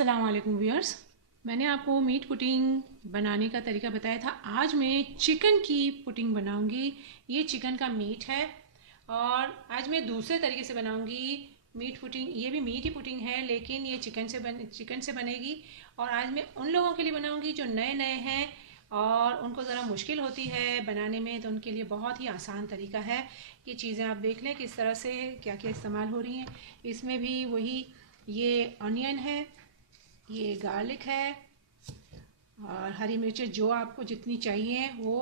अस्सलाम वालेकुम व्यूअर्स। मैंने आपको मीट पुडिंग बनाने का तरीका बताया था। आज मैं चिकन की पुडिंग बनाऊंगी। ये चिकन का मीट है और आज मैं दूसरे तरीके से बनाऊंगी मीट पुडिंग। ये भी मीट ही पुडिंग है लेकिन ये चिकन से बनेगी। और आज मैं उन लोगों के लिए बनाऊंगी जो नए नए हैं और उनको ज़रा मुश्किल होती है बनाने में, तो उनके लिए बहुत ही आसान तरीका है। ये चीज़ें आप देख लें किस तरह से क्या क्या इस्तेमाल हो रही हैं। इसमें भी वही, ये ऑनियन है, ये गार्लिक है और हरी मिर्चें जो आपको जितनी चाहिए वो,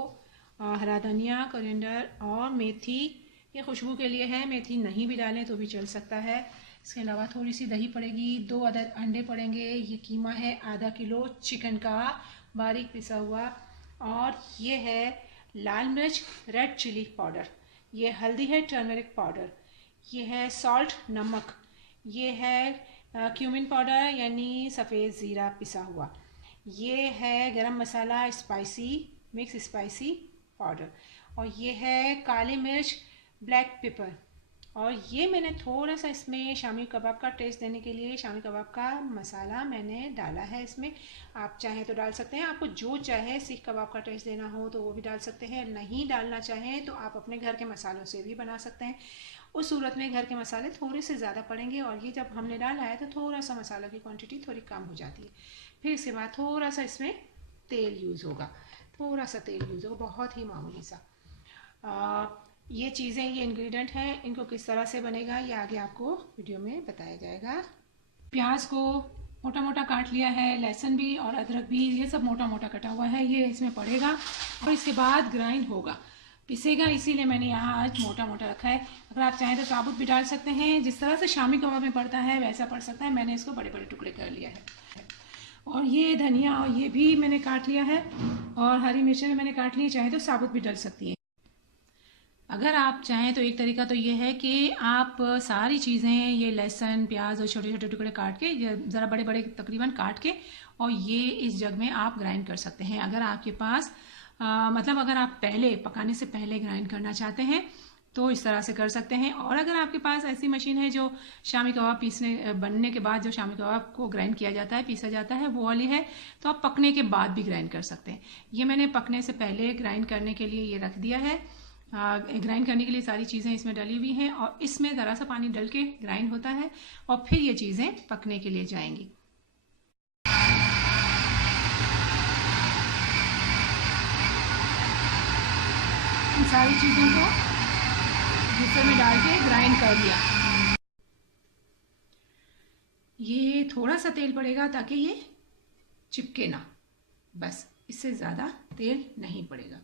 हरा धनिया, कोरिएंडर और मेथी। ये खुशबू के लिए है, मेथी नहीं भी डालें तो भी चल सकता है। इसके अलावा थोड़ी सी दही पड़ेगी, 2 अदद अंडे पड़ेंगे। ये कीमा है आधा किलो चिकन का बारीक पिसा हुआ। और ये है लाल मिर्च, रेड चिली पाउडर। ये हल्दी है, टर्मरिक पाउडर। ये है सॉल्ट, नमक। ये है क्यूमिन पाउडर यानी सफ़ेद ज़ीरा पिसा हुआ। ये है गरम मसाला, स्पाइसी मिक्स स्पाइसी पाउडर। और ये है काली मिर्च, ब्लैक पेपर। और ये मैंने थोड़ा सा इसमें शामी कबाब का टेस्ट देने के लिए शामी कबाब का मसाला मैंने डाला है इसमें। आप चाहें तो डाल सकते हैं, आपको जो चाहे सीख कबाब का टेस्ट देना हो तो वो भी डाल सकते हैं। नहीं डालना चाहें तो आप अपने घर के मसालों से भी बना सकते हैं। उस सूरत में घर के मसाले थोड़े से ज़्यादा पड़ेंगे और ये जब हमने डाला है तो थोड़ा सा मसाला की क्वांटिटी थोड़ी कम हो जाती है। फिर इसके बाद थोड़ा सा इसमें तेल यूज़ होगा, थोड़ा सा तेल यूज़ होगा, बहुत ही मामूली सा। ये चीज़ें, ये इंग्रेडिएंट हैं, इनको किस तरह से बनेगा ये आगे आपको वीडियो में बताया जाएगा। प्याज को मोटा मोटा काट लिया है, लहसुन भी और अदरक भी, ये सब मोटा मोटा कटा हुआ है, ये इसमें पड़ेगा और इसके बाद ग्राइंड होगा, पिसेगा। इसीलिए मैंने यहाँ आज मोटा मोटा रखा है। अगर आप चाहें तो साबुत भी डाल सकते हैं, जिस तरह से शामी कबाब में पड़ता है वैसा पड़ सकता है। मैंने इसको बड़े बड़े टुकड़े कर लिया है। और ये धनिया और ये भी मैंने काट लिया है और हरी मिर्चें भी मैंने काट ली, चाहे तो साबुत भी डाल सकती हैं। अगर आप चाहें तो एक तरीका तो ये है कि आप सारी चीज़ें, ये लहसुन, प्याज और छोटे छोटे टुकड़े काट के, ज़रा बड़े बड़े तकरीबन काट के, और ये इस जग में आप ग्राइंड कर सकते हैं। अगर आपके पास मतलब अगर आप पहले पकाने से पहले ग्राइंड करना चाहते हैं तो इस तरह से कर सकते हैं। और अगर आपके पास ऐसी मशीन है जो शामी कबाब बनने के बाद जो शामी कबाब को ग्राइंड किया जाता है, पीसा जाता है, वो वाली है, तो आप पकने के बाद भी ग्राइंड कर सकते हैं। ये मैंने पकने से पहले ग्राइंड करने के लिए ये रख दिया है। ग्राइंड करने के लिए सारी चीज़ें इसमें डली हुई हैं और इसमें ज़रा सा पानी डल के ग्राइंड होता है और फिर ये चीज़ें पकने के लिए जाएंगी। इन सारी चीज़ों को मिक्सर में डाल के ग्राइंड कर लिया। ये थोड़ा सा तेल पड़ेगा ताकि ये चिपके ना, बस, इससे ज़्यादा तेल नहीं पड़ेगा।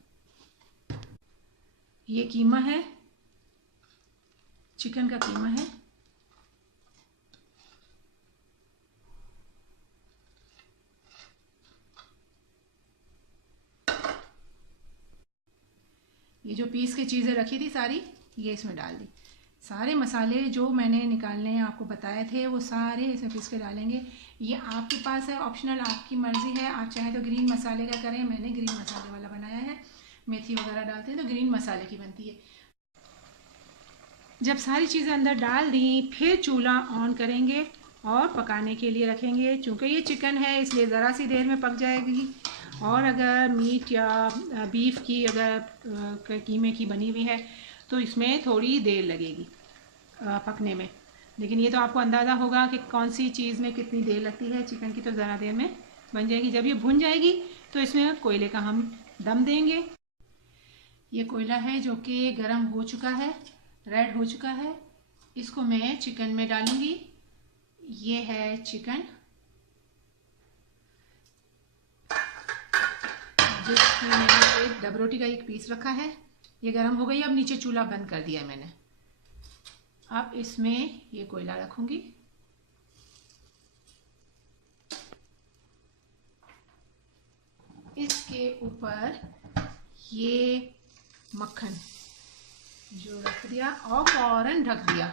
ये कीमा है, चिकन का कीमा है। ये जो पीस की चीज़ें रखी थी सारी, ये इसमें डाल दी। सारे मसाले जो मैंने निकालने आपको बताए थे वो सारे इसमें पीस के डालेंगे। ये आपके पास है, ऑप्शनल, आपकी मर्ज़ी है। आप चाहें तो ग्रीन मसाले का करें, मैंने ग्रीन मसाले वाला बनाया है। मेथी वगैरह डालते हैं तो ग्रीन मसाले की बनती है। जब सारी चीज़ें अंदर डाल दी फिर चूल्हा ऑन करेंगे और पकाने के लिए रखेंगे। चूँकि ये चिकन है इसलिए ज़रा सी देर में पक जाएगी। और अगर मीट या बीफ की, अगर कीमे की बनी हुई है तो इसमें थोड़ी देर लगेगी पकने में। लेकिन ये तो आपको अंदाज़ा होगा कि कौन सी चीज़ में कितनी देर लगती है। चिकन की तो ज़रा देर में बन जाएगी। जब ये भुन जाएगी तो इसमें कोयले का हम दम देंगे। ये कोयला है जो कि गर्म हो चुका है, रेड हो चुका है। इसको मैं चिकन में डालूंगी। ये है चिकन जिसकी मैंने एक डब रोटी का एक पीस रखा है। ये गर्म हो गई। अब नीचे चूल्हा बंद कर दिया है मैंने। अब इसमें ये कोयला रखूंगी। इसके ऊपर ये मक्खन जो रख दिया और फौरन ढक दिया।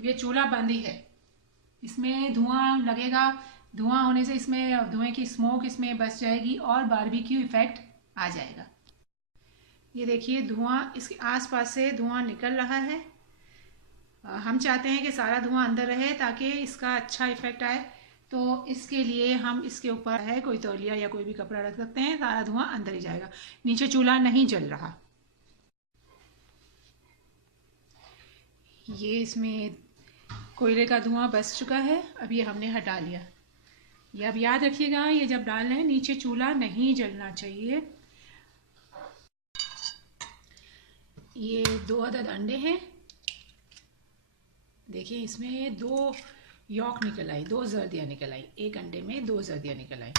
ये चूल्हा बंद ही है। इसमें धुआं लगेगा, धुआं होने से इसमें धुएं की स्मोक इसमें बच जाएगी और बारबेक्यू इफेक्ट आ जाएगा। ये देखिए धुआं, इसके आसपास से धुआं निकल रहा है। हम चाहते हैं कि सारा धुआं अंदर रहे ताकि इसका अच्छा इफेक्ट आए। तो इसके लिए हम इसके ऊपर है कोई तौलिया या कोई भी कपड़ा रख सकते हैं, सारा धुआं अंदर ही जाएगा। नीचे चूल्हा नहीं जल रहा। ये इसमें कोयले का धुआं बस चुका है, अब ये हमने हटा लिया। ये अब याद रखिएगा, ये जब डाल रहे हैं नीचे चूल्हा नहीं जलना चाहिए। ये 2 अदद अंडे हैं। देखिए इसमें 2 यॉक निकल आई, 2 जर्दियाँ निकल आई। एक अंडे में 2 जर्दियाँ निकल आई।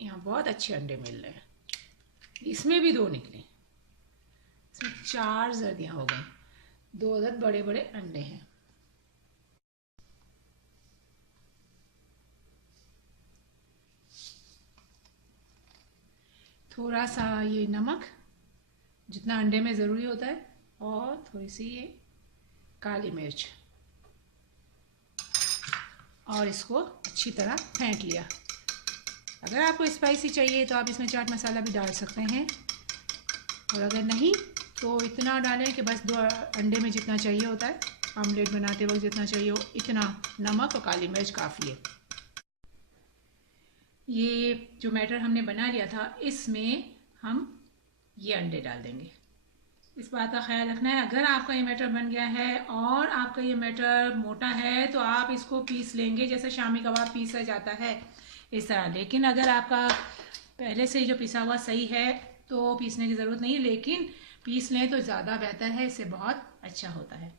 यहाँ बहुत अच्छे अंडे मिल रहे हैं। इसमें भी 2 निकले, इसमें 4 जर्दियाँ हो गई। 2 अदद बड़े बड़े अंडे हैं। थोड़ा सा ये नमक जितना अंडे में ज़रूरी होता है, और थोड़ी सी ये काली मिर्च, और इसको अच्छी तरह फेंट लिया। अगर आपको स्पाइसी चाहिए तो आप इसमें चाट मसाला भी डाल सकते हैं, और अगर नहीं तो इतना डालें कि बस 2 अंडे में जितना चाहिए होता है, ऑमलेट बनाते वक्त जितना चाहिए हो इतना नमक और काली मिर्च काफ़ी है। ये जो बैटर हमने बना लिया था, इसमें हम ये अंडे डाल देंगे। इस बात का ख्याल रखना है, अगर आपका ये बैटर बन गया है और आपका ये बैटर मोटा है तो आप इसको पीस लेंगे जैसे शामी कबाब पीसा जाता है इस तरह। लेकिन अगर आपका पहले से ही जो पिसा हुआ सही है तो पीसने की ज़रूरत नहीं है, लेकिन पीस लें तो ज़्यादा बेहतर है, इससे बहुत अच्छा होता है।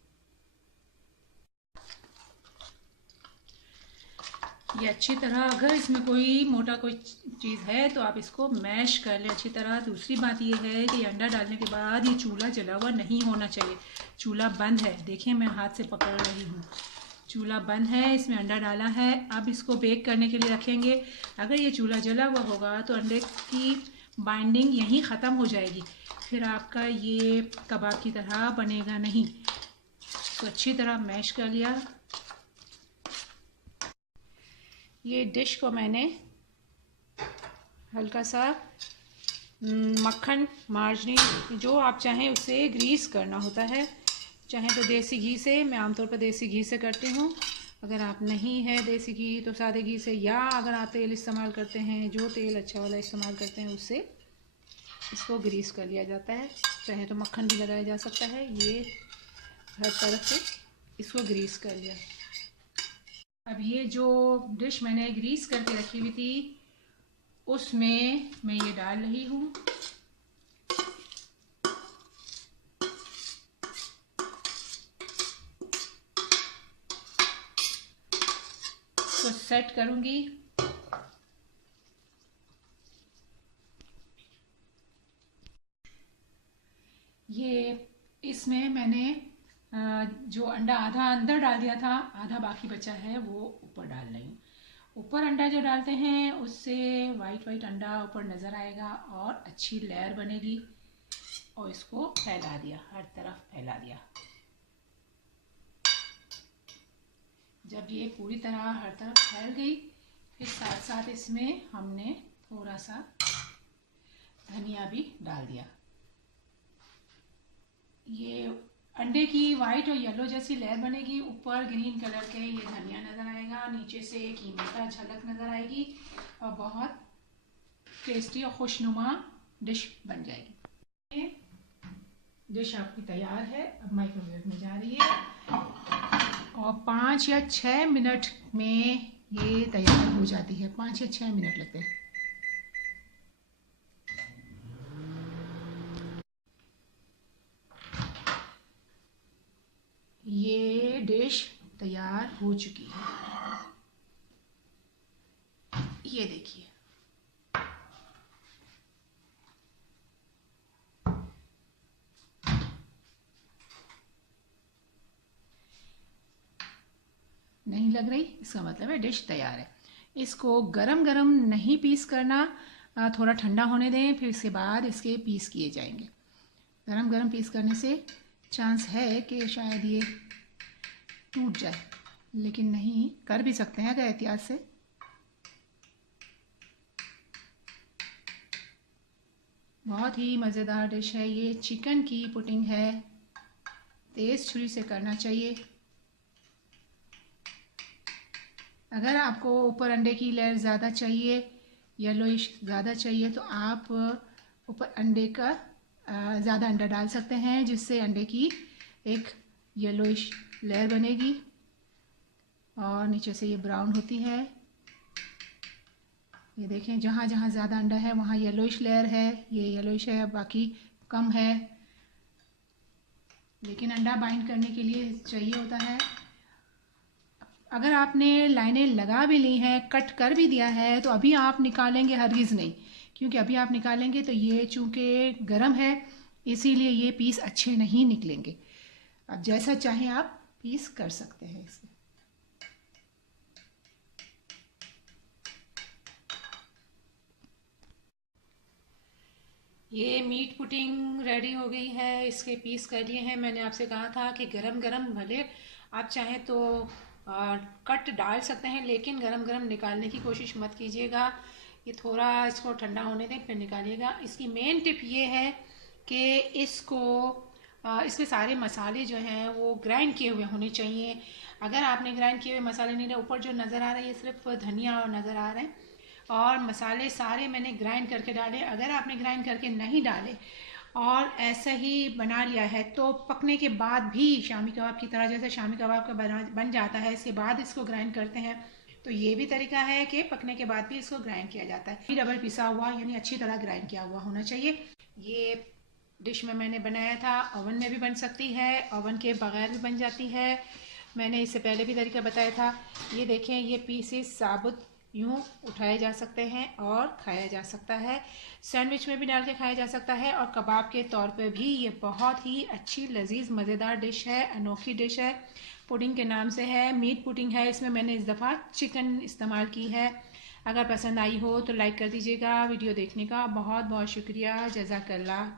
ये अच्छी तरह, अगर इसमें कोई मोटा कोई चीज़ है तो आप इसको मैश कर लें अच्छी तरह। दूसरी बात ये है कि अंडा डालने के बाद ये चूल्हा जला हुआ नहीं होना चाहिए। चूल्हा बंद है, देखिए मैं हाथ से पकड़ रही हूँ, चूल्हा बंद है, इसमें अंडा डाला है। अब इसको बेक करने के लिए रखेंगे। अगर ये चूल्हा जला हुआ होगा तो अंडे की बाइंडिंग यहीं ख़त्म हो जाएगी, फिर आपका ये कबाब की तरह बनेगा नहीं। तो अच्छी तरह मैश कर लिया। ये डिश को मैंने हल्का सा मक्खन, मार्जरीन जो आप चाहें उससे ग्रीस करना होता है, चाहे तो देसी घी से। मैं आमतौर पर देसी घी से करती हूँ। अगर आप नहीं है देसी घी तो सादे घी से, या अगर आप तेल इस्तेमाल करते हैं, जो तेल अच्छा वाला इस्तेमाल करते हैं, उससे इसको ग्रीस कर लिया जाता है। चाहे तो मक्खन भी लगाया जा सकता है। ये हर तरफ से इसको ग्रीस कर लिया। अब ये जो डिश मैंने ग्रीस करके रखी हुई थी उसमें मैं ये डाल रही हूँ। तो सेट करूँगी। ये इसमें मैंने जो अंडा आधा अंदर डाल दिया था, आधा बाकी बचा है, वो ऊपर डाल रही हूँ। ऊपर अंडा जो डालते हैं उससे वाइट वाइट अंडा ऊपर नज़र आएगा और अच्छी लेयर बनेगी। और इसको फैला दिया, हर तरफ फैला दिया। जब ये पूरी तरह हर तरफ फैल गई, फिर साथ साथ इसमें हमने थोड़ा सा धनिया भी डाल दिया। ये अंडे की वाइट और येलो जैसी लेयर बनेगी, ऊपर ग्रीन कलर के ये धनिया नज़र आएगा, नीचे से कीमे का झलक नज़र आएगी, और बहुत टेस्टी और खुशनुमा डिश बन जाएगी। ये डिश आपकी तैयार है, अब माइक्रोवेव में जा रही है और 5 या 6 मिनट में ये तैयार हो जाती है। 5 या 6 मिनट लगते हैं। ये डिश तैयार हो चुकी है, ये देखिए। नहीं लग रही, इसका मतलब है डिश तैयार है। इसको गरम गरम नहीं पीस करना, थोड़ा ठंडा होने दें, फिर इसके बाद इसके पीस किए जाएंगे। गरम गरम पीस करने से चांस है कि शायद ये टूट जाए, लेकिन नहीं, कर भी सकते हैं अगर एहतियात से। बहुत ही मज़ेदार डिश है ये, चिकन की पुडिंग है, तेज़ छुरी से करना चाहिए। अगर आपको ऊपर अंडे की लेयर ज़्यादा चाहिए, येलोइश ज़्यादा चाहिए, तो आप ऊपर अंडे का ज़्यादा अंडा डाल सकते हैं, जिससे अंडे की एक येलोइश लेयर बनेगी और नीचे से ये ब्राउन होती है। ये देखें, जहाँ जहाँ ज़्यादा अंडा है वहाँ येलोइश लेयर है, ये येलोइश है, बाकी कम है। लेकिन अंडा बाइंड करने के लिए चाहिए होता है। अगर आपने लाइनें लगा भी ली हैं, कट कर भी दिया है, तो अभी आप निकालेंगे हरगिज़ नहीं, क्योंकि अभी आप निकालेंगे तो ये चूँकि गर्म है, इसीलिए ये पीस अच्छे नहीं निकलेंगे। अब जैसा चाहें आप पीस कर सकते हैं इसे। ये मीट पुडिंग रेडी हो गई है, इसके पीस कर लिए हैं। मैंने आपसे कहा था कि गरम गरम, भले आप चाहें तो कट डाल सकते हैं, लेकिन गरम गरम निकालने की कोशिश मत कीजिएगा। ये थोड़ा इसको ठंडा होने दें फिर निकालिएगा। इसकी मेन टिप ये है कि इसको इसके सारे मसाले जो हैं वो ग्राइंड किए हुए होने चाहिए। अगर आपने ग्राइंड किए हुए मसाले नहीं रहे, ऊपर जो नज़र आ रहा है ये सिर्फ धनिया और नज़र आ रहे हैं, और मसाले सारे मैंने ग्राइंड करके डाले। अगर आपने ग्राइंड करके नहीं डाले और ऐसा ही बना लिया है, तो पकने के बाद भी शामी कबाब की तरह, जैसे शामी कबाब का बन जाता है, इसके बाद इसको ग्राइंड करते हैं, तो ये भी तरीका है कि पकने के बाद भी इसको ग्राइंड किया जाता है। डबल पिसा हुआ, यानी अच्छी तरह ग्राइंड किया हुआ होना चाहिए। ये डिश में मैंने बनाया था, ओवन में भी बन सकती है, ओवन के बगैर भी बन जाती है। मैंने इससे पहले भी तरीका बताया था। ये देखें, ये पीसेस साबुत यूँ उठाए जा सकते हैं और खाया जा सकता है। सैंडविच में भी डाल के खाया जा सकता है, और कबाब के तौर पे भी ये बहुत ही अच्छी लजीज मज़ेदार डिश है, अनोखी डिश है। पुडिंग के नाम से है, मीट पुडिंग है। इसमें मैंने इस दफ़ा चिकन इस्तेमाल की है। अगर पसंद आई हो तो लाइक कर दीजिएगा। वीडियो देखने का बहुत बहुत शुक्रिया। जज़ाकल्लाह।